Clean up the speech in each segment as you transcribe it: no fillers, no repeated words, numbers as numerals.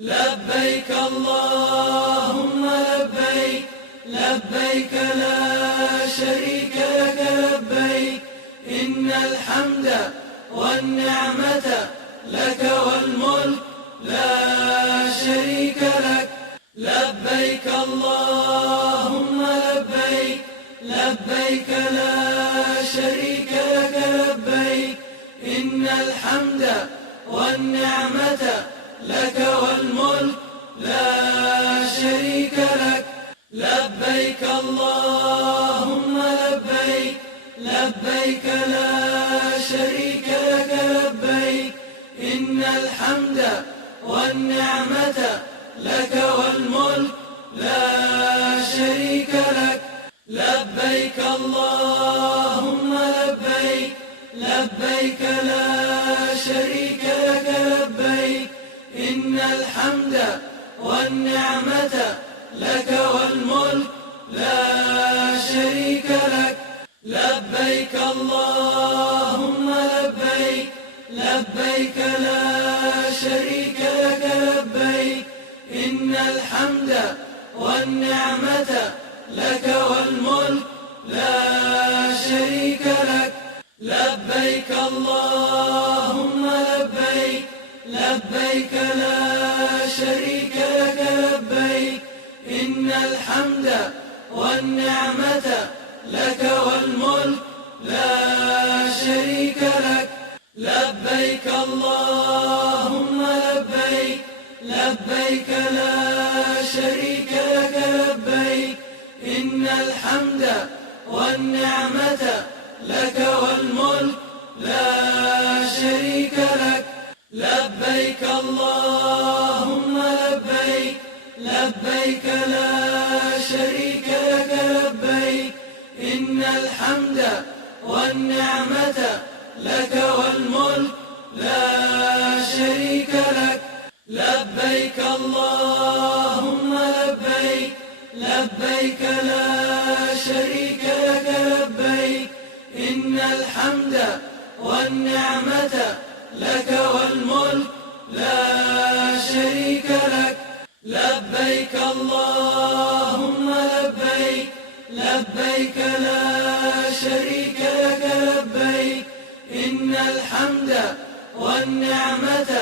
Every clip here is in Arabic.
لبيك اللهم لبيك، لبيك لا شريك لك لبيك، إن الحمد والنعمة لك والملك لا شريك لك. لبيك اللهم لبيك، لبيك لا شريك لك لبيك، إن الحمد والنعمة لك والملك لا شريك لك. لبيك اللهم لبيك، لبيك لا شريك لك لبيك، إن الحمد والنعمة لك والملك لا شريك لك. لبيك اللهم لبيك، لبيك لا شريك لك لبيك، إن الحمد والنعمة لك والملك لا شريك لك. لبيك اللهم لبيك، لبيك لا شريك لك لبيك، إن الحمد والنعمة لك والملك لا شريك لك. لبيك اللهم لبيك، لبيك لا شريك لك لبيك، إن الحمد والنعمة لك والملك لا شريك لك. لبيك اللهم لبيك، لبيك لا شريك لك لبيك، إن الحمد والنعمة لك والملك لا شريك لك. لبيك اللهم لبيك، لبيك لا شريك لك لبيك، إن الحمد والنعمة لك والملك لا شريك لك. لبيك اللهم لبيك، لبيك لا شريك لك لبيك، إن الحمد والنعمة لك والملك لا شريك لك. لبيك اللهم لبيك، لبيك لا شريك لك لبيك، إن الحمد والنعمة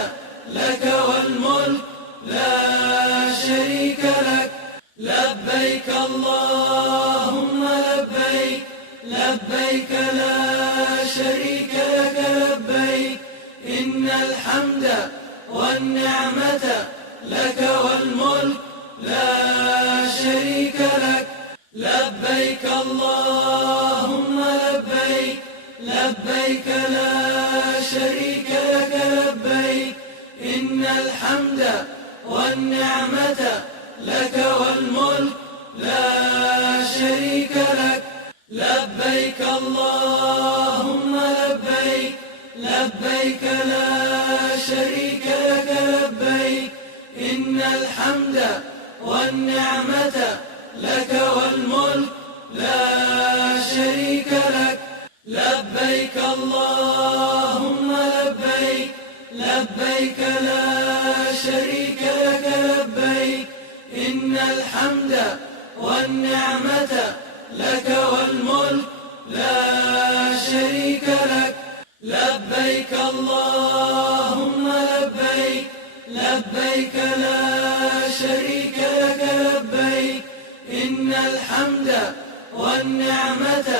لك والملك لا شريك لك. لبيك اللهم لبيك، لبيك لا شريك لك لبيك، إن الحمد والنعمة لك والملك لا شريك لك. لبيك اللهم لبيك، لبيك لا شريك لك لبيك، إن الحمد والنعمة لك والملك لا شريك لك. لبيك اللهم لبيك، لبيك لا شريك لك لبيك، إن الحمد والنعمة لك والملك لا شريك لك. لبيك اللهم لبيك، لبيك لا شريك لك لبيك، إن الحمد والنعمة لك والملك لا شريك لك. لبيك اللهم لبيك، لبيك لا شريك لك لبيك، إن الحمد والنعمة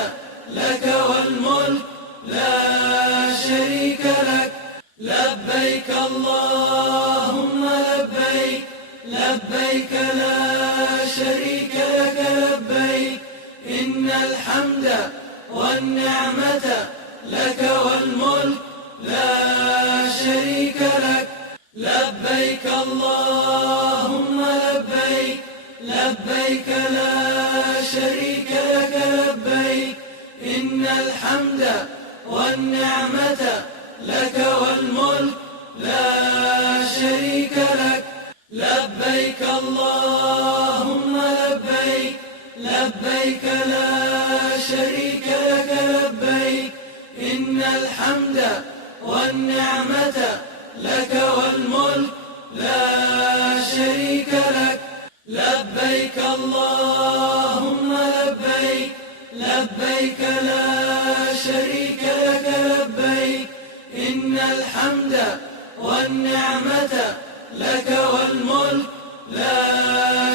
لك والملك لا شريك لك. لبيك اللهم لبيك، لبيك لا شريك لك لبيك، إن الحمد والنعمة لك والملك لا شريك لك. لبيك اللهم لبيك، لبيك لا شريك لك لبيك، إن الحمد والنعمة لك والملك لا شريك لك. لبيك اللهم لبيك، لبيك لا شريك لك لبيك، إن الحمد والنعمة لك والملك لا شريك لك. لبيك اللهم لبيك، لبيك لا شريك لك لبيك، إن الحمد والنعمة لك والملك لا